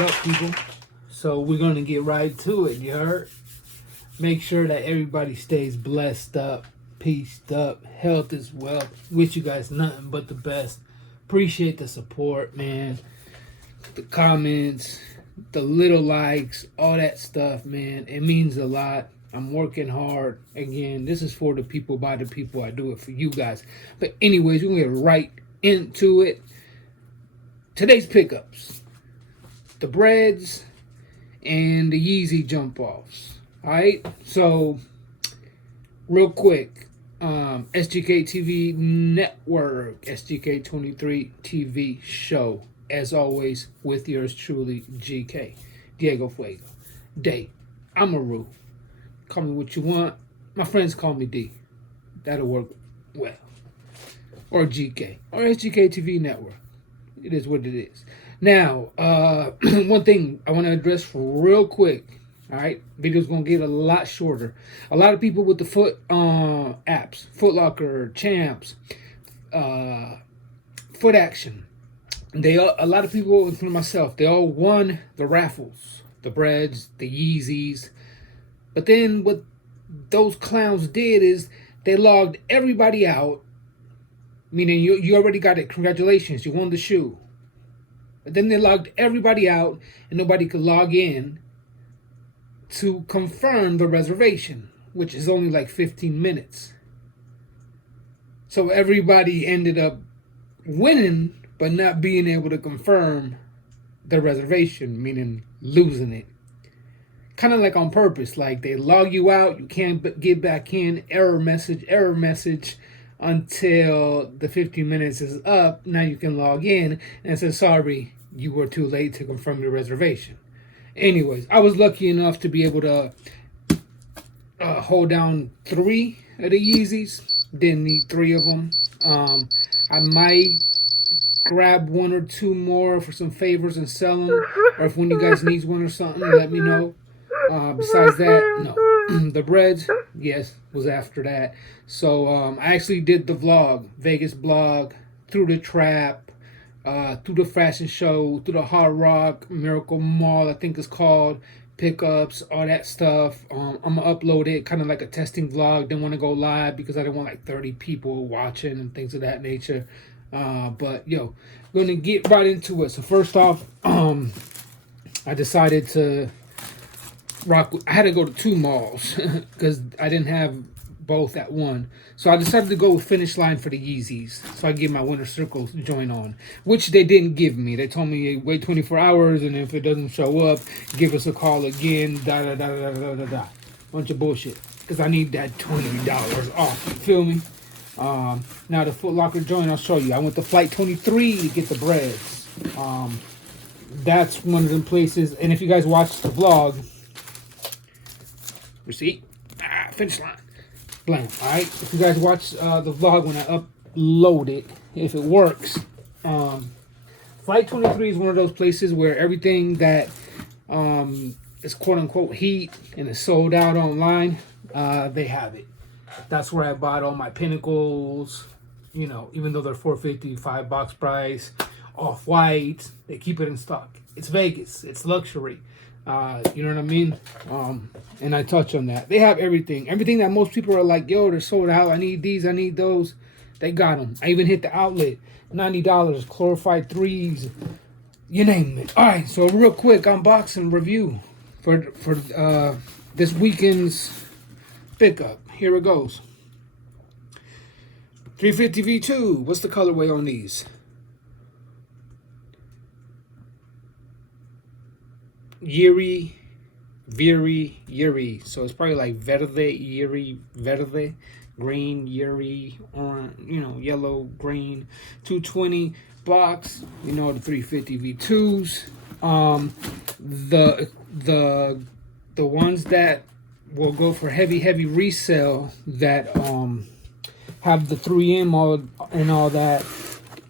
What up, people? So we're gonna get right to it. You heard? Make sure that everybody stays blessed up, peaced up, health is wealth. Wish you guys nothing but the best. Appreciate the support, man. The comments, the little likes, all that stuff, man. It means a lot. I'm working hard. Again, this is for the people, by the people. I do it for you guys. But anyways, we're gonna get right into it. Today's pickups: the Breds and the Yeezy jump offs. Alright, so real quick, SGK Tv network, SGK 23 TV show, as always, with yours truly, GK, Diego Fuego. Day, I'm a Roo. Call me what you want. My friends call me D. That'll work well. Or GK, or SGK TV network. It is what it is. Now, one thing I want to address real quick. All right, video's gonna get a lot shorter. A lot of people with the foot apps, Foot Locker, Champs, Foot Action. A lot of people, including myself, they all won the raffles, the Breds, the Yeezys. But then what those clowns did is they logged everybody out. Meaning you already got it. Congratulations, you won the shoe. But then they logged everybody out and nobody could log in to confirm the reservation, which is only like 15 minutes. So everybody ended up winning, but not being able to confirm the reservation, meaning losing it. Kind of like on purpose, like they log you out, you can't get back in, error message, until the 15 minutes is up. Now you can log in and say, sorry, you were too late to confirm your reservation. Anyways, I was lucky enough to be able to hold down 3 of the Yeezys. Didn't need 3 of them. I might grab 1 or 2 more for some favors and sell them. Or if one of you guys needs one or something, let me know. Besides that, no. The Breds, yes, was after that. So I actually did the vlog, Vegas vlog, through the Trap, through the fashion show, through the Hard Rock, Miracle Mall, I think it's called, pickups, all that stuff. I'm gonna upload it, kind of like a testing vlog. Didn't want to go live because I didn't want like 30 people watching and things of that nature. But yo, we're gonna get right into it. So first off, I decided to rock. I had to go to 2 malls because I didn't have both at one. So I decided to go with Finish Line for the Yeezys, so I get my Winter Circle joint on, which they didn't give me. They told me wait 24 hours, and if it doesn't show up, give us a call again. Bunch of bullshit. Because I need that $20 off. You feel me? Now the Foot Locker joint, I'll show you. I went to Flight 23 to get the Breds. That's one of them places. And if you guys watch the vlog, receipt, Finish Line, blam. All right, if you guys watch the vlog when I upload it, if it works, Flight 23 is one of those places where everything that is quote unquote heat and is sold out online, they have it. That's where I bought all my Pinnacles. You know, even though they're $4.50 box price, off-white, they keep it in stock. It's Vegas. It's luxury. You know what I mean? And I touch on that. They have everything. Everything that most people are like, yo, they're sold out. I need these. I need those. They got them. I even hit the outlet. $90. Glorified 3s. You name it. All right. So real quick, unboxing review for this weekend's pickup. Here it goes. 350 V2. What's the colorway on these? Yeezy, Yeezy. So it's probably like verde, green, Yeezy, orange, you know, yellow, green. 220 box. You know, the 350 V2s. The ones that will go for heavy resale that have the 3M and all that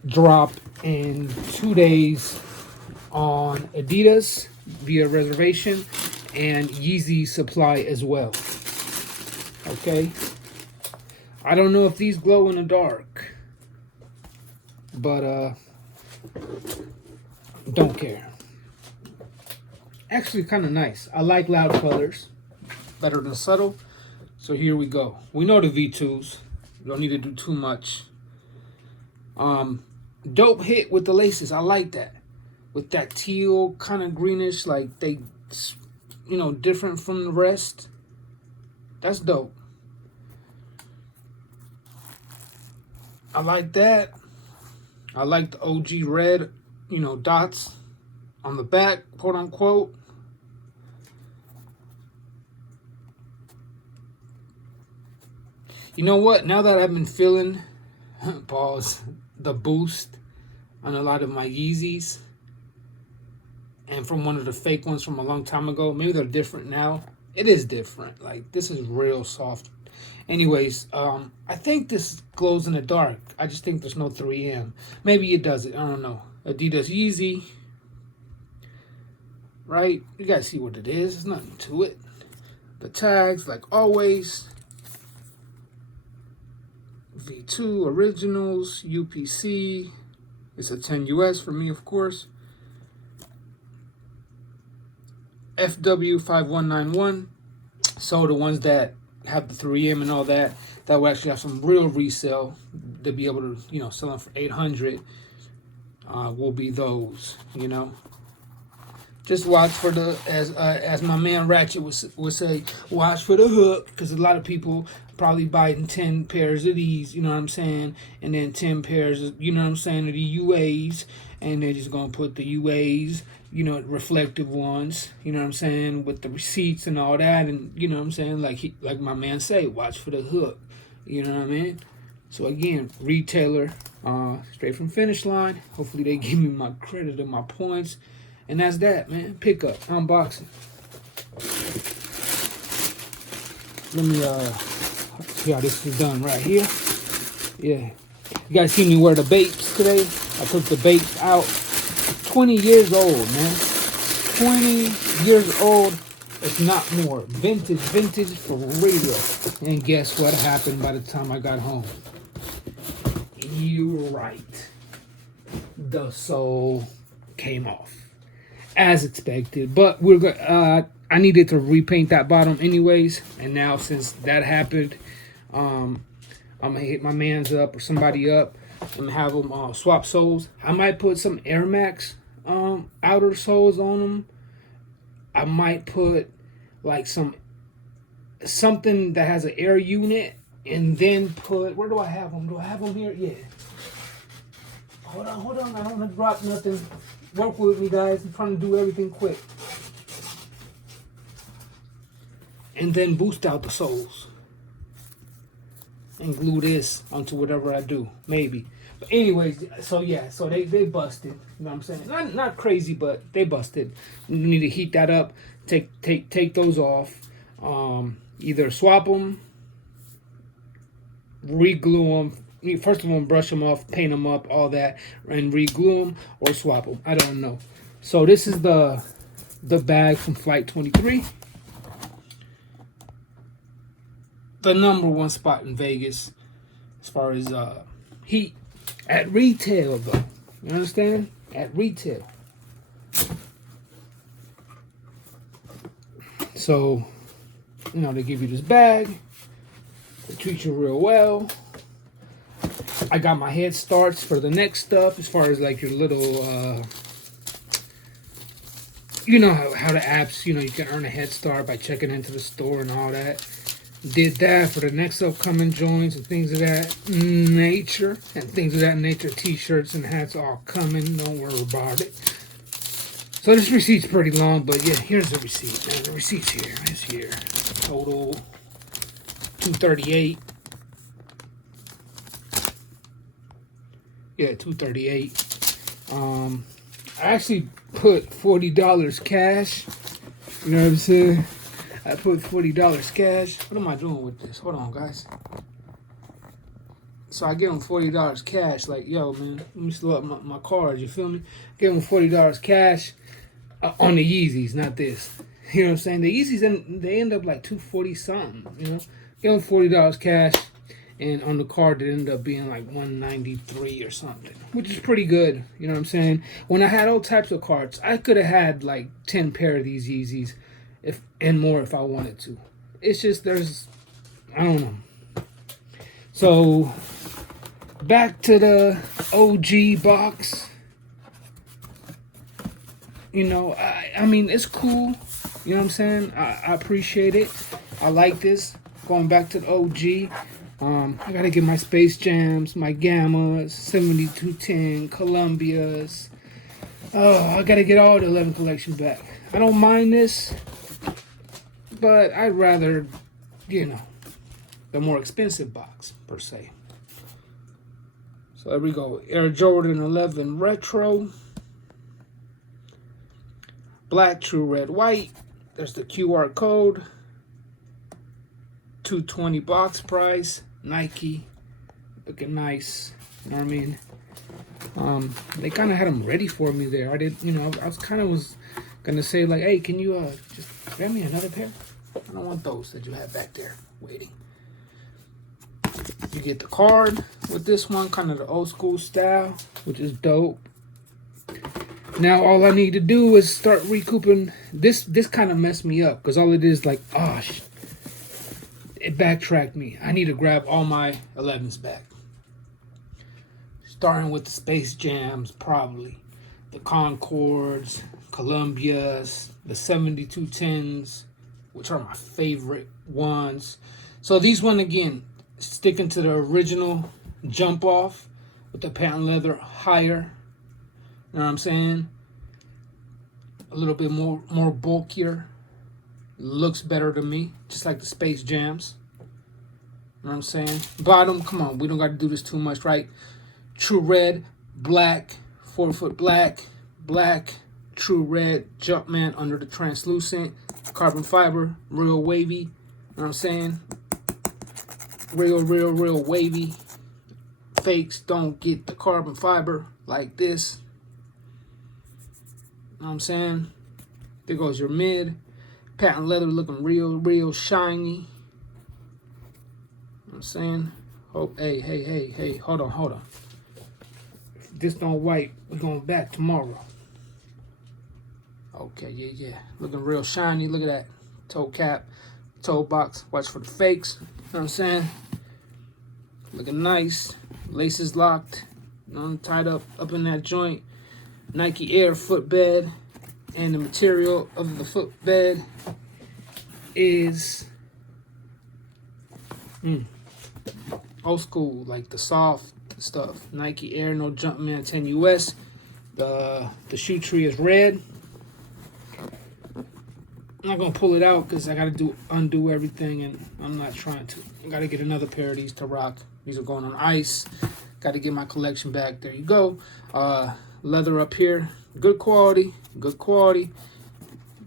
drop in 2 days on ADIDAS via reservation and Yeezy supply as well. Okay, I don't know if these glow in the dark, but don't care. actually kind of nice. I like loud colors better than subtle. So here we go. We know the V2s. We don't need to do too much. Dope hit with the laces. I like that. With that teal kind of greenish, like they, you know, different from the rest. That's dope. I like that. I like the OG red, you know, dots on the back, quote unquote. You know what? Now that I've been feeling, pause, the boost on a lot of my Yeezys, and from one of the fake ones from a long time ago, maybe they're different now. It is different. Like, this is real soft. Anyways, I think this glows in the dark. I just think there's no 3M. Maybe it doesn't. I don't know. ADIDAS Yeezy. Right? You guys see what it is. There's nothing to it. The tags, like always. V2 Originals. UPC. It's a 10 US for me, of course. FW5191. So the ones that have the 3M and all that, that will actually have some real resale to be able to, you know, sell them for 800. Will be those, you know. Just watch for the, as my man Ratchet would say, watch for the hook, because a lot of people probably buying 10 pairs of these, you know what I'm saying, and then 10 pairs of, you know what I'm saying, of the UAs, and they're just gonna put the UAs, you know, reflective ones, you know what I'm saying, with the receipts and all that, and you know what I'm saying, like my man say, watch for the hook, you know what I mean. So again, retailer, straight from Finish Line. Hopefully they give me my credit and my points, and that's that, man. Pickup, unboxing. Let me see how this is done right here. Yeah, you guys see me wear the Bapes today. I took the Bapes out. 20 years old, man. 20 years old, if not more. Vintage for real. And guess what happened by the time I got home? You're right. The sole came off. As expected. But we're going I needed to repaint that bottom anyways. And now since that happened, I'm going to hit my mans up or somebody up and have them swap soles. I might put some Air Max outer soles on them. I might put like something that has an air unit, and then put, where do I have them? Do I have them here? Yeah. Hold on. I don't want to drop nothing. Work with me, guys. I'm trying to do everything quick. And then boost out the soles. And glue this onto whatever I do. Maybe. But anyways, so yeah, so they busted. You know what I'm saying? Not crazy, but they busted. You need to heat that up. Take those off. Either swap them, re-glue them. First of all, brush them off, paint them up, all that, and re-glue them or swap them. I don't know. So this is the bag from Flight 23. The #1 spot in Vegas as far as heat. At retail, though. You understand? At retail. So, you know, they give you this bag. They treat you real well. I got my head starts for the next stuff as far as like your little, you know how the apps, you know, you can earn a head start by checking into the store and all that. Did that for the next upcoming joints and things of that nature. T-shirts and hats all coming. Don't worry about it. So this receipt's pretty long, but yeah, here's the receipt. Man, the receipt's here. It's here. Total $238. Yeah, $238. I actually put $40 cash. You know what I'm saying? I put $40 cash. What am I doing with this? Hold on, guys. So I give them $40 cash. Like, yo, man, let me slow up my cards. You feel me? Give them $40 cash on the Yeezys, not this. You know what I'm saying? The Yeezys, they end up like $240 something. You know, give them $40 cash, and on the card it ended up being like 193 or something, which is pretty good. You know what I'm saying? When I had all types of cards, I could have had like 10 pair of these Yeezys, if and more if I wanted to. It's just I don't know. So back to the OG box. You know, I mean, it's cool. You know what I'm saying? I appreciate it. I like this. Going back to the OG. I gotta get my Space Jams, my Gammas, 7210, Columbias. Oh, I gotta get all the 11 collection back. I don't mind this, but I'd rather, you know, the more expensive box, per se. So there we go. Air Jordan 11 Retro. Black, true red, white. There's the QR code. $220 box price. Nike. Looking nice. You know what I mean? They kind of had them ready for me there. I did, you know, I was gonna say like, hey, can you just grab me another pair? I don't want those that you have back there waiting. You get the card with this one, kind of the old school style, which is dope. Now all I need to do is start recouping. This kind of messed me up because all it is like, oh, it backtracked me. I need to grab all my 11s back. Starting with the Space Jams, probably. The Concords, Columbias, the 7210s, which are my favorite ones. So these one again, sticking to the original jump off with the patent leather higher. You know what I'm saying? A little bit more bulkier. Looks better to me. Just like the Space Jams. You know what I'm saying? Bottom, come on. We don't got to do this too much, right? True red, black, 4-foot black, black, true red, Jumpman under the translucent, carbon fiber, real wavy. You know what I'm saying? Real wavy. Fakes don't get the carbon fiber like this. You know what I'm saying? There goes your mid. Patent leather looking real shiny. You know what I'm saying? Oh, hey, hold on. If this don't wipe, we're going back tomorrow. Okay, yeah. Looking real shiny. Look at that. Toe cap, toe box. Watch for the fakes. You know what I'm saying? Looking nice. Laces locked. Tied up in that joint. Nike Air footbed, and the material of the footbed is old school, like the soft stuff. Nike Air, no Jumpman 10 US. The shoe tree is red. I'm not gonna pull it out because I gotta undo everything, and I'm not trying to. I gotta get another pair of these to rock. These are going on ice. Gotta get my collection back. There you go. Leather up here, good quality.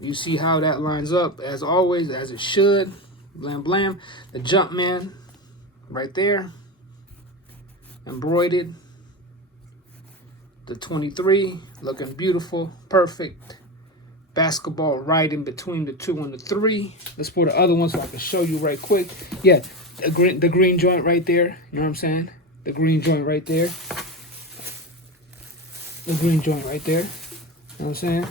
You see how that lines up, as always, as it should. Blam. The Jumpman right there, embroidered. The 23 looking beautiful, perfect. Basketball right in between the 2 and the 3. Let's pull the other one so I can show you right quick. Yeah, the green joint right there. You know what I'm saying? The green joint right there. The green joint right there. You know what I'm saying?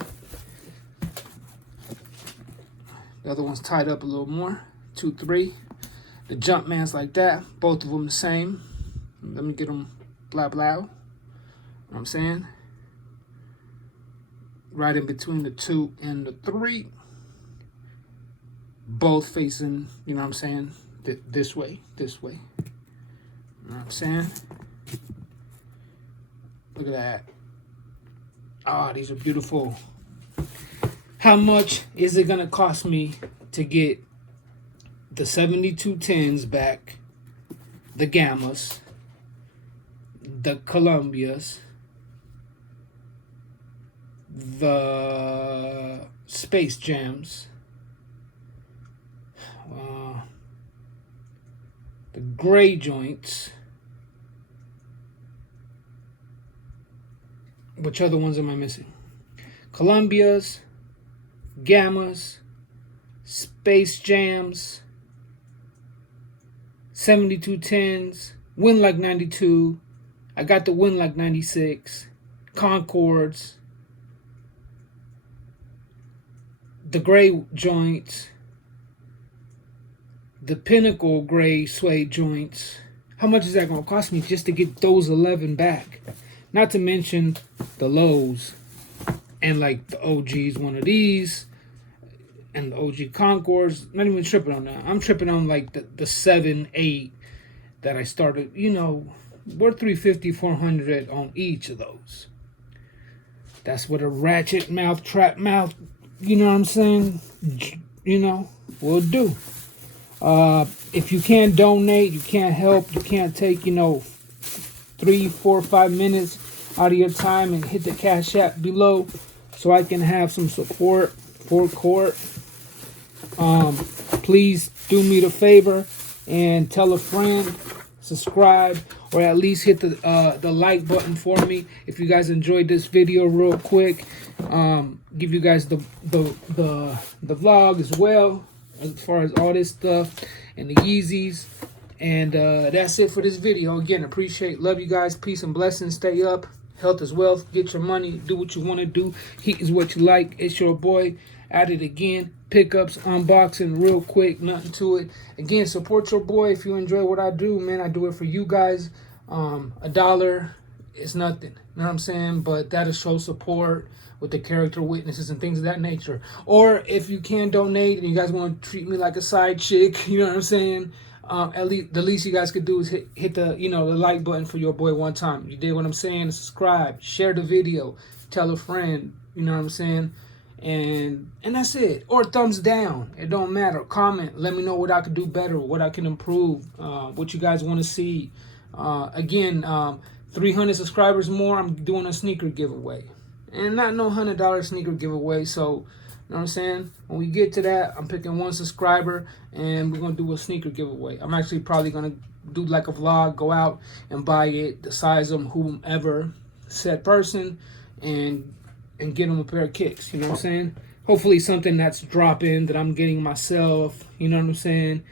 The other one's tied up a little more. 2, 3. The Jumpman's like that. Both of them the same. Let me get them blah. You know what I'm saying? Right in between the 2 and the 3. Both facing, you know what I'm saying? This way. You know what I'm saying? Look at that. Ah, these are beautiful. How much is it gonna cost me to get the 7210s back, the Gammas, the Columbias, the Space Jams, the gray joints? Which other ones am I missing? Columbias, Gammas, Space Jams, 72 10s, Win Like 92. I got the Win Like 96. Concords. The gray joints. The Pinnacle gray suede joints. How much is that going to cost me just to get those 11 back? Not to mention the lows and like the OGs, one of these, and the OG Concords. Not even tripping on that. I'm tripping on like the 7, 8 that I started. You know, we're 350, 400 on each of those. That's what a ratchet mouth, trap mouth, you know what I'm saying? You know, will do. If you can't donate, you can't help, you can't take, 3, 4, 5 minutes out of your time and hit the Cash App below so I can have some support for court. Please do me the favor and tell a friend, subscribe, or at least hit the like button for me if you guys enjoyed this video real quick. Give you guys the vlog as well as far as all this stuff and the Yeezys. And that's it for this video. Again, appreciate, love you guys. Peace and blessings. Stay up. Health is wealth. Get your money. Do what you want to do. Heat is what you like. It's your boy. At it again. Pickups, unboxing, real quick. Nothing to it. Again, support your boy if you enjoy what I do. Man, I do it for you guys. $1 is nothing. You know what I'm saying? But that'll show support with the character witnesses and things of that nature. Or if you can donate and you guys want to treat me like a side chick, you know what I'm saying? At least the least you guys could do is hit the the like button for your boy one time. You did what I'm saying? Subscribe, share the video, tell a friend, you know what I'm saying? And that's it. Or thumbs down. It don't matter. Comment. Let me know what I could do better, what I can improve, what you guys want to see. Again, 300 subscribers more, I'm doing a sneaker giveaway. And not no $100 sneaker giveaway. So, you know what I'm saying? When we get to that, I'm picking one subscriber and we're going to do a sneaker giveaway. I'm actually probably going to do like a vlog, go out and buy it, the size of whomever, said person, and get them a pair of kicks, you know what I'm saying? Hopefully something that's dropping that I'm getting myself, you know what I'm saying?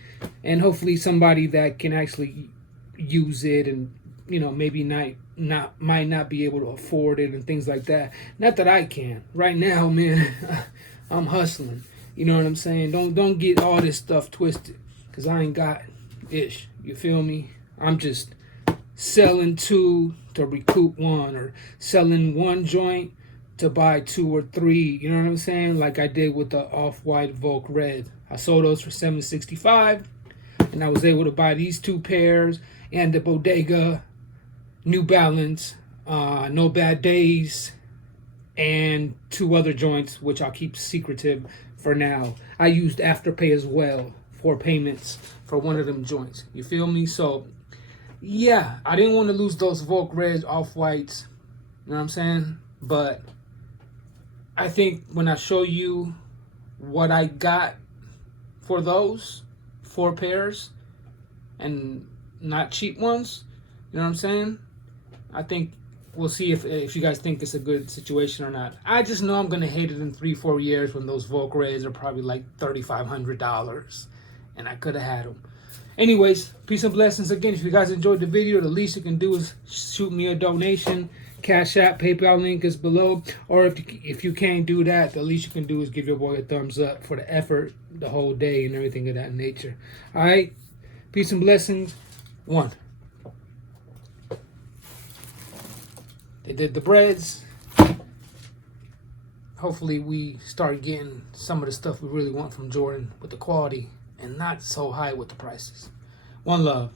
And hopefully somebody that can actually use it and, maybe might not be able to afford it and things like that. Not that I can. Right now, man, I'm hustling. You know what I'm saying? Don't get all this stuff twisted, because I ain't got ish. You feel me? I'm just selling 2 to recoup 1, or selling 1 joint to buy 2 or 3, you know what I'm saying? Like I did with the off-white Volk Red. I sold those for $765, and I was able to buy these 2 pairs and the Bodega New Balance No Bad Days and 2 other joints, which I'll keep secretive for now. I used Afterpay as well for payments for one of them joints. You feel me? So yeah, I didn't want to lose those Volk Reds, off-whites, you know what I'm saying? But I think when I show you what I got for those 4 pairs, and not cheap ones, you know what I'm saying? I think we'll see if you guys think it's a good situation or not. I just know I'm going to hate it in 3-4 years when those Volk Reds are probably like $3,500 and I could have had them. Anyways, peace and blessings. Again, if you guys enjoyed the video, the least you can do is shoot me a donation. Cash App, PayPal link is below. Or if you can't do that, the least you can do is give your boy a thumbs up for the effort the whole day and everything of that nature. All right? Peace and blessings. 1. They did the Breds. Hopefully we start getting some of the stuff we really want from Jordan with the quality and not so high with the prices. 1 love.